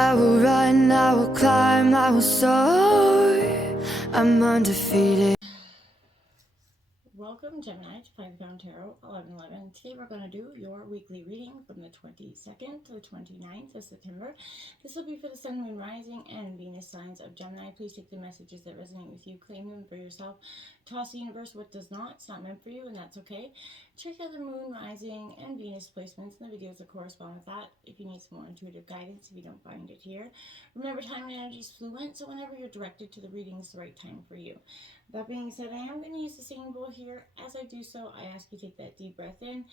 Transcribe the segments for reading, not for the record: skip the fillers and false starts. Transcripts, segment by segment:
I will run, I will climb, I will soar. I'm undefeated. Welcome, Gemini, to Find the Pound Tarot 1111. Today we're going to do your weekly reading from the 22nd to the 29th of September. This will be for the Sun, Moon, Rising, and Venus signs of Gemini. Please take the messages that resonate with you, claim them for yourself. Toss the universe what does not. It's not meant for you, and that's okay. Check out the Moon, Rising, and Venus placements and the videos that correspond with that if you need some more intuitive guidance, if you don't find it here. Remember, time and energy is fluent, so whenever you're directed to the reading is the right time for you. That being said, I am going to use the same bowl here. As I do so, I ask you to take that deep breath in,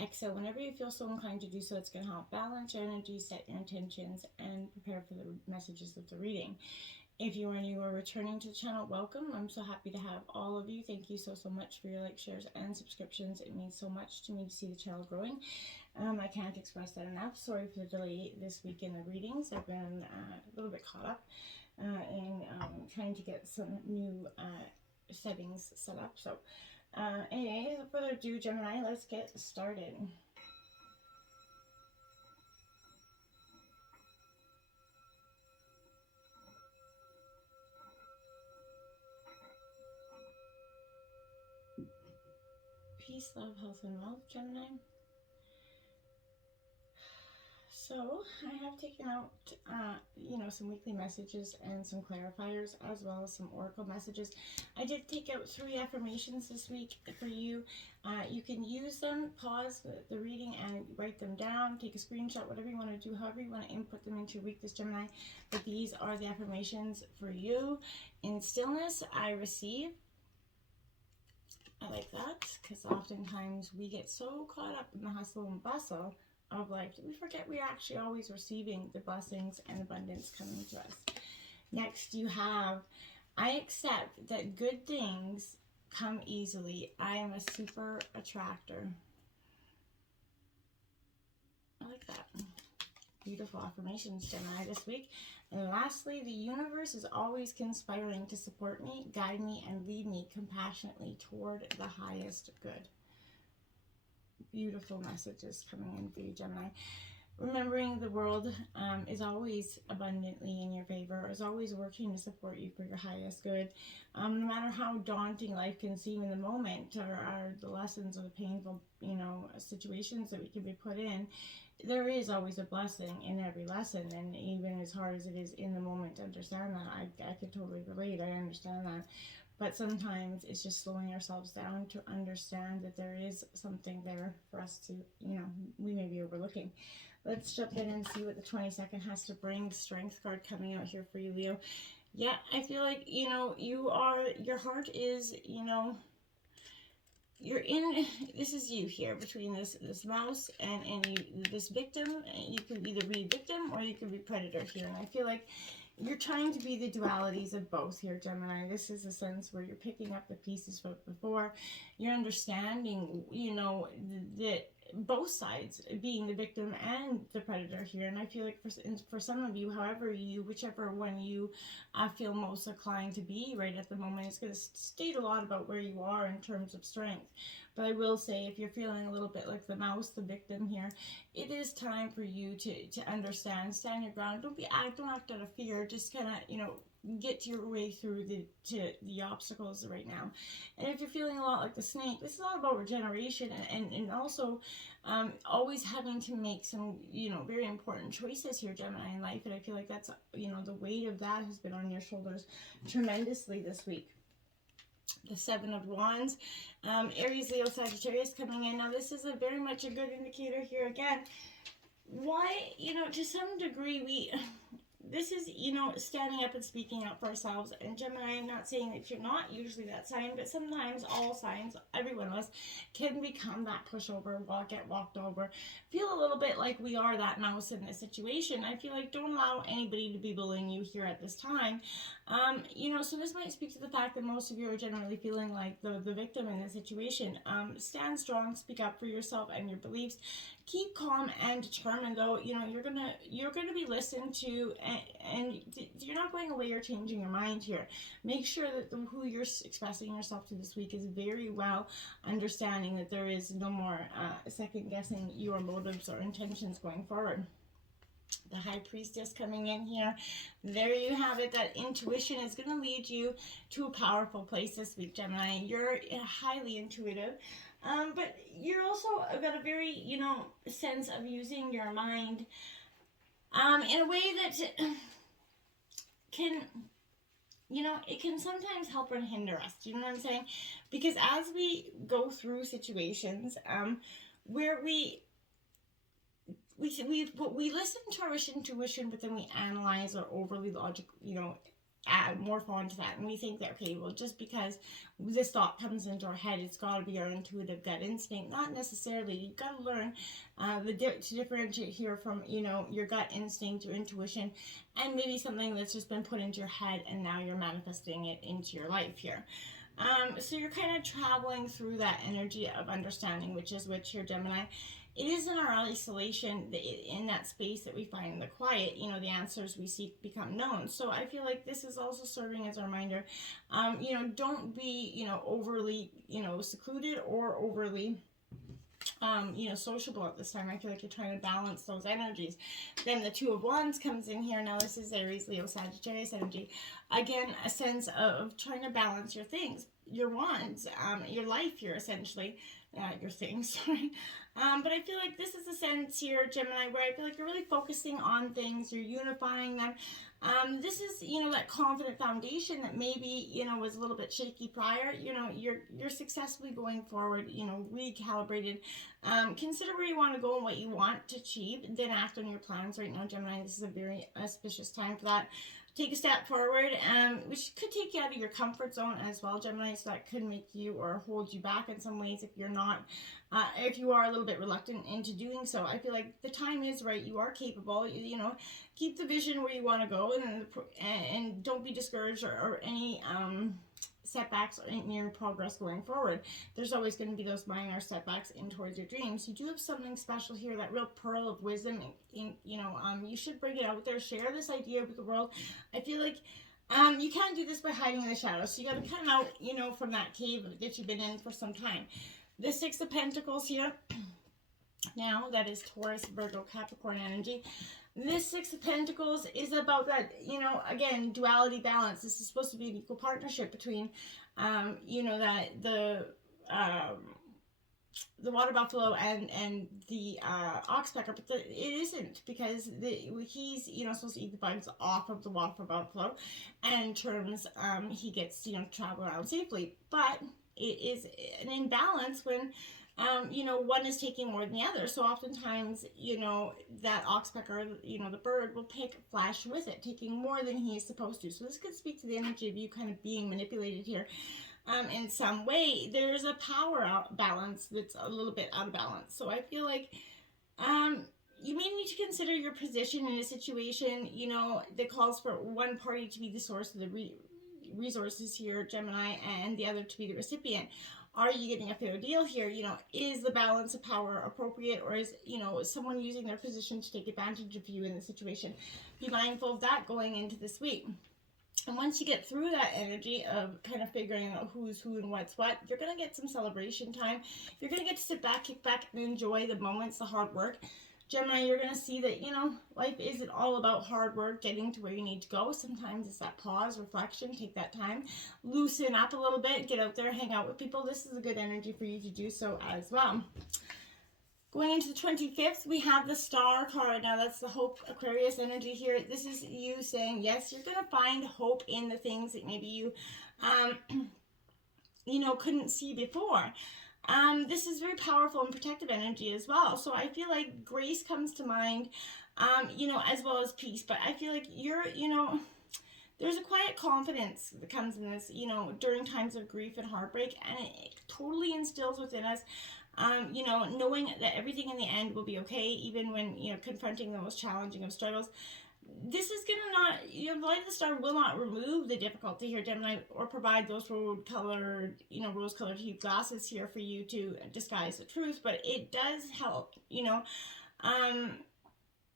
exhale whenever you feel so inclined to do so. It's going to help balance your energy, set your intentions, and prepare for the messages of the reading. If you are new or returning to the channel, welcome. I'm so happy to have all of you. Thank you so much for your likes, shares, and subscriptions. It means so much to me to see the channel growing. I can't express that enough. Sorry for the delay this week in the readings. I've been a little bit caught up in trying to get some new settings set up. So anyway, without further ado, Gemini, let's get started. Peace, love, health, and wealth, Gemini. So I have taken out, some weekly messages and some clarifiers, as well as some oracle messages. I did take out 3 affirmations this week for you. You can use them, pause the reading and write them down, take a screenshot, whatever you want to do, however you want to input them into your week, this Gemini. But these are the affirmations for you. In stillness, I receive. I like that, because oftentimes we get so caught up in the hustle and bustle of life that we forget we're actually always receiving the blessings and abundance coming to us. Next, you have, I accept that good things come easily. I am a super attractor. I like that. Beautiful affirmations, Gemini, this week. And lastly, the universe is always conspiring to support me, guide me, and lead me compassionately toward the highest good. Beautiful messages coming in for you, Gemini. Remembering the world is always abundantly in your favor, is always working to support you for your highest good. No matter how daunting life can seem in the moment, or the lessons or the painful, situations that we can be put in, there is always a blessing in every lesson. And even as hard as it is in the moment to understand that, I can totally relate. I understand that. But sometimes it's just slowing ourselves down to understand that there is something there for us to, we may be overlooking. Let's jump in and see what the 22nd has to bring. The Strength card coming out here for you, Leo. Yeah, I feel like, your heart is, you're in, this is you here between this mouse and this victim. You could either be victim or you could be predator here. And I feel like you're trying to be the dualities of both here, Gemini. This is a sense where you're picking up the pieces from before. You're understanding, that both sides, being the victim and the predator here. And I feel like for some of you, whichever one you feel most inclined to be right at the moment, it's going to state a lot about where you are in terms of strength. But I will say, if you're feeling a little bit like the mouse, the victim here, it is time for you to understand, stand your ground. Don't act out of fear. Just kind of, get your way through the obstacles right now. And if you're feeling a lot like the snake, this is all about regeneration and also always having to make some, very important choices here, Gemini, in life. And I feel like that's, the weight of that has been on your shoulders tremendously this week. The 7 of Wands, Aries, Leo, Sagittarius coming in. Now, this is very much a good indicator here again. Why, to some degree, this is, standing up and speaking up for ourselves. And Gemini, I'm not saying that you're not usually that sign, but sometimes all signs, every one of us, can become that pushover, get walked over. Feel a little bit like we are that mouse in this situation. I feel like don't allow anybody to be bullying you here at this time. So this might speak to the fact that most of you are generally feeling like the victim in this situation. Stand strong, speak up for yourself and your beliefs. Keep calm and determined, though. You're gonna be listened to, and you're not going away or changing your mind here. Make sure that who you're expressing yourself to this week is very well understanding that there is no more second guessing your motives or intentions going forward. the High Priestess coming in here. There you have it. That intuition is going to lead you to a powerful place this week, Gemini. You're highly intuitive, but you're also got a very, sense of using your mind in a way that can, it can sometimes help or hinder us. Do you know what I'm saying? Because as we go through situations where we listen to our intuition, but then we analyze or overly logic, add morph onto that, and we think that, okay, well, just because this thought comes into our head, it's got to be our intuitive gut instinct. Not necessarily. You've got to learn to differentiate here from, your gut instinct, your intuition, and maybe something that's just been put into your head and now you're manifesting it into your life here. So you're kind of traveling through that energy of understanding, which is which here, Gemini. It is in our isolation, in that space that we find in the quiet, the answers we seek become known. So I feel like this is also serving as a reminder, don't be, overly, secluded or overly, sociable at this time. I feel like you're trying to balance those energies. Then the Two of Wands comes in here. Now this is Aries, Leo, Sagittarius energy. Again, a sense of trying to balance your things, your wands, your life here, essentially. Your things, sorry. But I feel like this is a sense here, Gemini, where I feel like you're really focusing on things, you're unifying them. This is, that confident foundation that maybe, was a little bit shaky prior. You're successfully going forward, recalibrated. Consider where you want to go and what you want to achieve, then act on your plans right now, Gemini. This is a very auspicious time for that. Take a step forward, which could take you out of your comfort zone as well, Gemini. So that could make you or hold you back in some ways if you're not, if you are a little bit reluctant into doing so. I feel like the time is right. You are capable. Keep the vision where you want to go, and don't be discouraged or any setbacks in your progress going forward. There's always going to be those minor setbacks in towards your dreams. You do have something special here, that real pearl of wisdom. You should bring it out there, share this idea with the world. I feel like you can't do this by hiding in the shadows. So you got to come out, from that cave that you've been in for some time. The Six of Pentacles here. Now that is Taurus, Virgo, Capricorn energy. This Six of Pentacles is about that, again, duality, balance. This is supposed to be an equal partnership between, that the water buffalo and the oxpecker, but it isn't, because he's supposed to eat the bugs off of the water buffalo, and in terms he gets to travel around safely. But it is an imbalance when one is taking more than the other. So oftentimes, that oxpecker, the bird will take flesh with it, taking more than he is supposed to. So this could speak to the energy of you kind of being manipulated here. In some way. There's a power balance that's a little bit out of balance. So I feel like you may need to consider your position in a situation, that calls for one party to be the source of the resources here, Gemini, and the other to be the recipient. Are you getting a fair deal here? Is the balance of power appropriate, or is, someone using their position to take advantage of you in the situation? Be mindful of that going into this week. And once you get through that energy of kind of figuring out who's who and what's what, you're going to get some celebration time. You're going to get to sit back, kick back, and enjoy the moments, the hard work. Gemini, you're going to see that, life isn't all about hard work, getting to where you need to go. Sometimes it's that pause, reflection, take that time, loosen up a little bit, get out there, hang out with people. This is a good energy for you to do so as well. Going into the 25th, we have the Star card. Now, that's the Hope Aquarius energy here. This is you saying, yes, you're going to find hope in the things that maybe you, couldn't see before. This is very powerful and protective energy as well. So I feel like grace comes to mind, as well as peace. But I feel like you're, there's a quiet confidence that comes in this, during times of grief and heartbreak. And it totally instills within us, knowing that everything in the end will be okay, even when, confronting the most challenging of struggles. This is going to not, the light of the star will not remove the difficulty here, Gemini, or provide those rose-colored hued glasses here for you to disguise the truth, but it does help,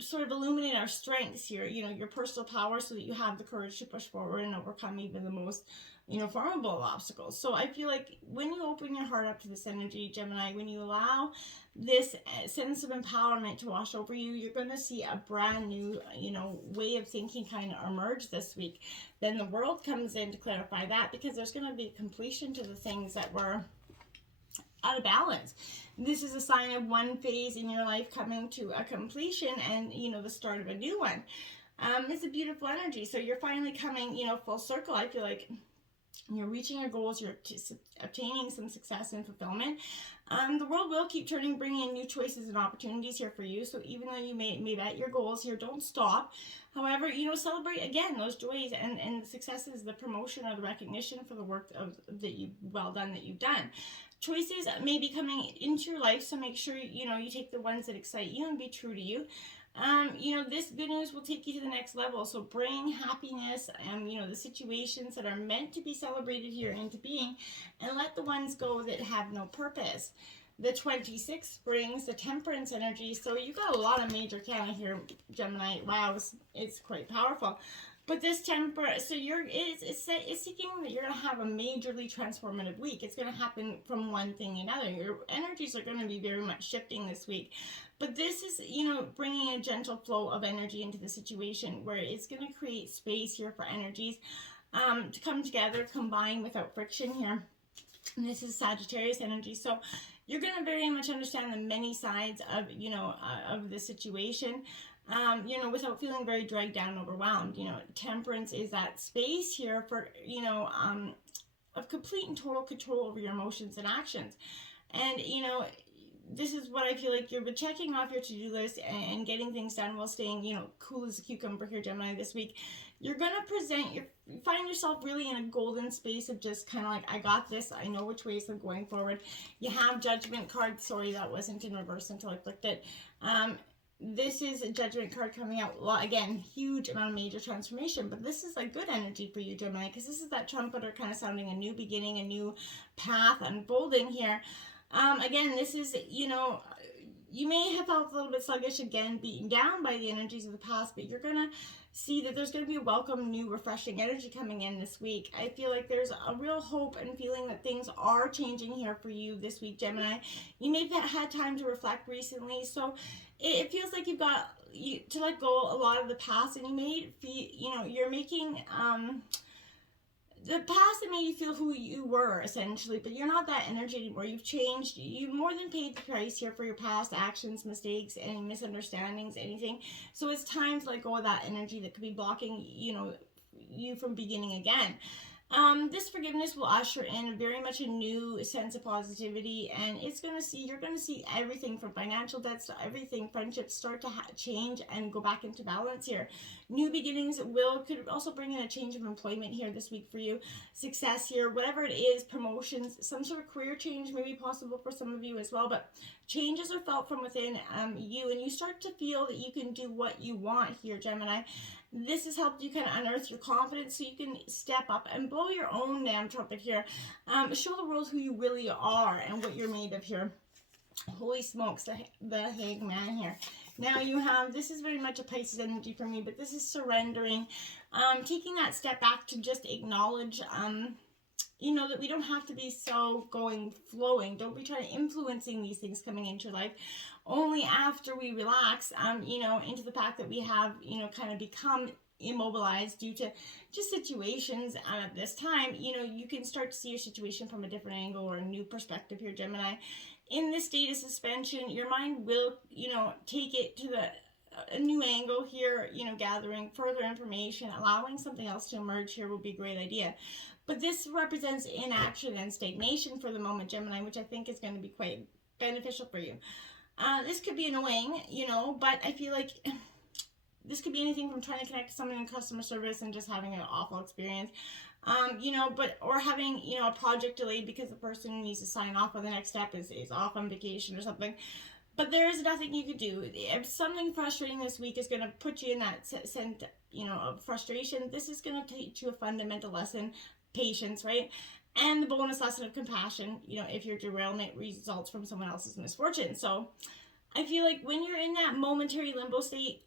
sort of illuminate our strengths here, you know, your personal power, so that you have the courage to push forward and overcome even the most, you know, formidable of obstacles. So I feel like when you open your heart up to this energy, Gemini, when you allow this sense of empowerment to wash over you, you're going to see a brand new, you know, way of thinking kind of emerge this week. Then the world comes in to clarify that, because there's going to be completion to the things that were out of balance. This is a sign of one phase in your life coming to a completion, and, you know, the start of a new one. It's a beautiful energy. So you're finally coming, you know, full circle. I feel like you're reaching your goals, you're obtaining some success and fulfillment. The world will keep turning, bringing in new choices and opportunities here for you. So even though you may met your goals here, don't stop. However, you know, celebrate again those joys and the successes, the promotion or the recognition for the work that you've done. Choices may be coming into your life, so make sure, you know, you take the ones that excite you and be true to you. You know, this good news will take you to the next level. So bring happiness and, you know, the situations that are meant to be celebrated here into being, and let the ones go that have no purpose. The 26th brings the temperance energy. So you got a lot of major Canada here, Gemini. Wow, it's quite powerful. But this so it's seeking that you're going to have a majorly transformative week. It's going to happen from one thing to another. Your energies are going to be very much shifting this week. But this is, you know, bringing a gentle flow of energy into the situation, where it's going to create space here for energies to come together, combine without friction here. And this is Sagittarius energy. So you're going to very much understand the many sides of, you know, of the situation. You know, without feeling very dragged down and overwhelmed. You know, temperance is that space here for, you know, of complete and total control over your emotions and actions. And, you know, this is what I feel like you've been checking off your to-do list and getting things done while staying, you know, cool as a cucumber here, Gemini, this week. You're going to find yourself really in a golden space of just kind of like, I got this. I know which ways I'm going forward. You have Judgment card. Sorry, that wasn't in reverse until I flicked it. This is a Judgment card coming out. Again, huge amount of major transformation, but this is like good energy for you, Gemini, because this is that trumpeter kind of sounding a new beginning, a new path unfolding here. Again, this is, you know, you may have felt a little bit sluggish, again, beaten down by the energies of the past, but you're going to see that there's going to be a welcome, new, refreshing energy coming in this week. I feel like there's a real hope and feeling that things are changing here for you this week, Gemini. You may have had time to reflect recently, so it feels like you've got to let go a lot of the past, and you may feel, you know, you're making the past that made you feel who you were, essentially, but you're not that energy anymore. You've changed. You more than paid the price here for your past actions, mistakes, any misunderstandings, anything. So it's time to let go of that energy that could be blocking, you know, you from beginning again. This forgiveness will usher in very much a new sense of positivity, and you're going to see everything from financial debts to everything, friendships start to change and go back into balance here. New beginnings could also bring in a change of employment here this week for you, success here, whatever it is, promotions, some sort of career change may be possible for some of you as well, but changes are felt from within you, and you start to feel that you can do what you want here, Gemini. This has helped you kind of unearth your confidence so you can step up and blow your own damn trumpet here. Show the world who you really are and what you're made of here. Holy smokes, the Hangman here. Now you have, this is very much a Pisces energy for me, but this is surrendering, taking that step back to just acknowledge, you know, that we don't have to be so flowing. Don't be trying to influencing these things coming into your life. Only after we relax, you know, into the fact that we have, you know, kind of become immobilized due to just situations at this time, you know, you can start to see your situation from a different angle or a new perspective here, Gemini. In this state of suspension, your mind will, you know, take it to a new angle here, you know, gathering further information, allowing something else to emerge here will be a great idea. But this represents inaction and stagnation for the moment, Gemini, which I think is going to be quite beneficial for you. This could be annoying, you know, but I feel like this could be anything from trying to connect to someone in customer service and just having an awful experience, you know, or having, you know, a project delayed because the person who needs to sign off on the next step is off on vacation or something. But there is nothing you could do. If something frustrating this week is going to put you in that sense, you know, of frustration, this is going to teach you a fundamental lesson, patience, right? And the bonus lesson of compassion, you know, if your derailment results from someone else's misfortune. So I feel like when you're in that momentary limbo state,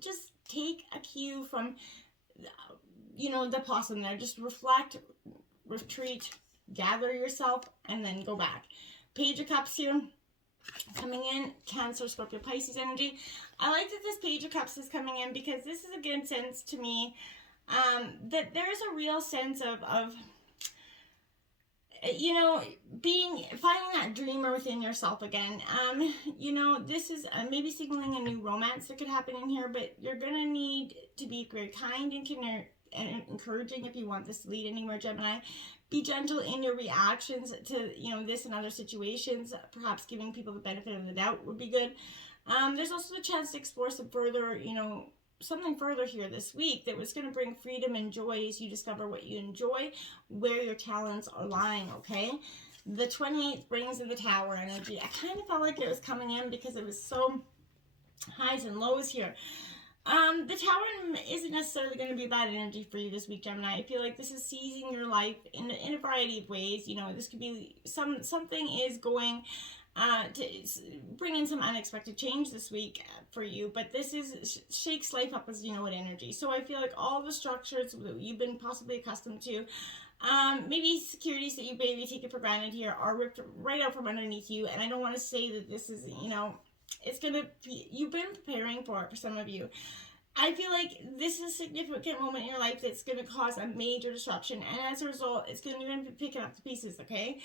just take a cue from, the possum there. Just reflect, retreat, gather yourself, and then go back. Page of Cups here. Coming in, Cancer, Scorpio, Pisces energy. I like that this Page of Cups is coming in because this is a good sense to me that there is a real sense of finding that dreamer within yourself again. This is maybe signaling a new romance that could happen in here, but you're going to need to be very kind and encouraging if you want this to lead anywhere, Gemini. Be gentle in your reactions to, this and other situations. Perhaps giving people the benefit of the doubt would be good. There's also a chance to explore some further, something further here this week that was going to bring freedom and joy as you discover what you enjoy, where your talents are lying, okay? The 28th brings in the Tower energy. I kind of felt like it was coming in because it was so highs and lows here. The Tower isn't necessarily going to be bad energy for you this week, Gemini. I feel like this is seizing your life in a variety of ways. This could be something is going to bring in some unexpected change this week for you, but this shakes life up as energy. So I feel like all the structures that you've been possibly accustomed to, maybe securities that you maybe taken for granted here, are ripped right out from underneath you. And I don't want to say that this is, it's going to be, you've been preparing for it for some of you. I feel like this is a significant moment in your life that's going to cause a major disruption, and as a result, it's going to be picking up the pieces, okay?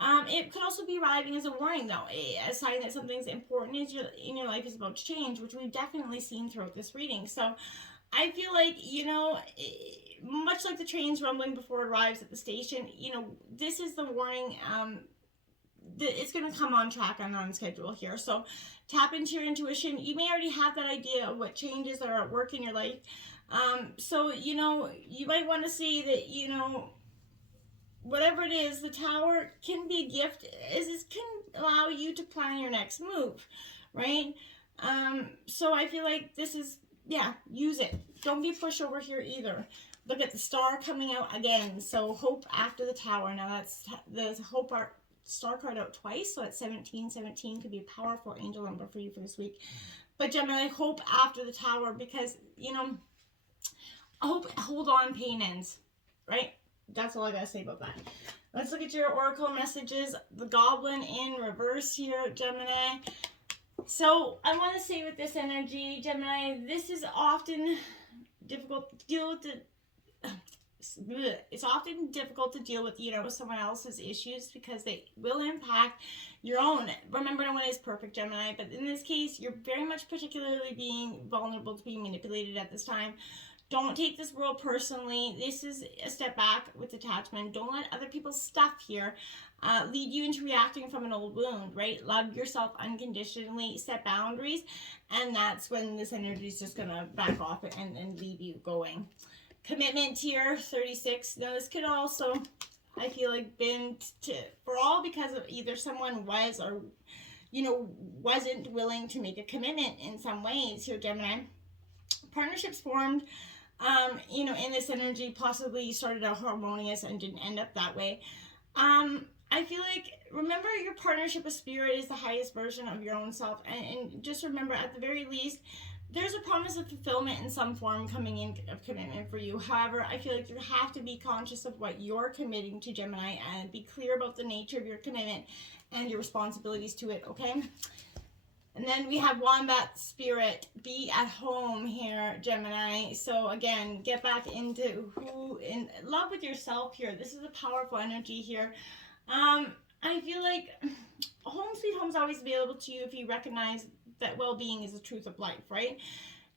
It could also be arriving as a warning, though, a sign that something's important in your life is about to change, which we've definitely seen throughout this reading. So I feel like, much like the train's rumbling before it arrives at the station, this is the warning that it's going to come on track and on schedule here. So tap into your intuition. You may already have that idea of what changes are at work in your life. So, you might want to say that, whatever it is, the Tower can be a gift, as it can allow you to plan your next move, right? So I feel like this is, use it. Don't be pushover here either. Look at the Star coming out again. So Hope after the Tower. Now that's the Hope Star card out twice, so that's 17. 17 could be a powerful angel number for you for this week. But Gemini, Hope after the Tower, because, hope, hold on, pain ends, right? That's all I gotta say about that. Let's look at your oracle messages. The Goblin in reverse here, Gemini. So I want to say with this energy, Gemini, this is often difficult to deal with. It's often difficult to deal with, someone else's issues because they will impact your own. Remember, no one is perfect, Gemini, but in this case, you're very much particularly being vulnerable to being manipulated at this time. Don't take this world personally. This is a step back with detachment. Don't let other people's stuff here lead you into reacting from an old wound, right? Love yourself unconditionally, set boundaries, and that's when this energy is just going to back off and leave you going. Commitment here, 36. Now, this could also, I feel like, been for all because of either someone was or, wasn't willing to make a commitment in some ways here, Gemini. Partnerships formed, in this energy, possibly started out harmonious and didn't end up that way. I feel like, remember, your partnership with Spirit is the highest version of your own self. And just remember, at the very least, there's a promise of fulfillment in some form coming in of commitment for you. However, I feel like you have to be conscious of what you're committing to, Gemini, and be clear about the nature of your commitment and your responsibilities to it, okay? And then we have Wombat Spirit, be at home here, Gemini. So again, get back into in love with yourself here. This is a powerful energy here. I feel like home sweet home's always available to you if you recognize that well-being is the truth of life, right?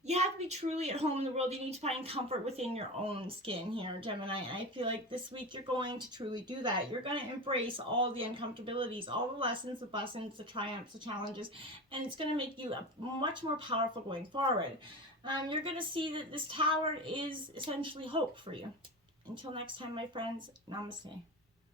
You have to be truly at home in the world. You need to find comfort within your own skin here, Gemini. I feel like this week you're going to truly do that. You're going to embrace all the uncomfortabilities, all the lessons, the blessings, the triumphs, the challenges, and it's going to make you much more powerful going forward. You're going to see that this Tower is essentially hope for you. Until next time, my friends, namaste.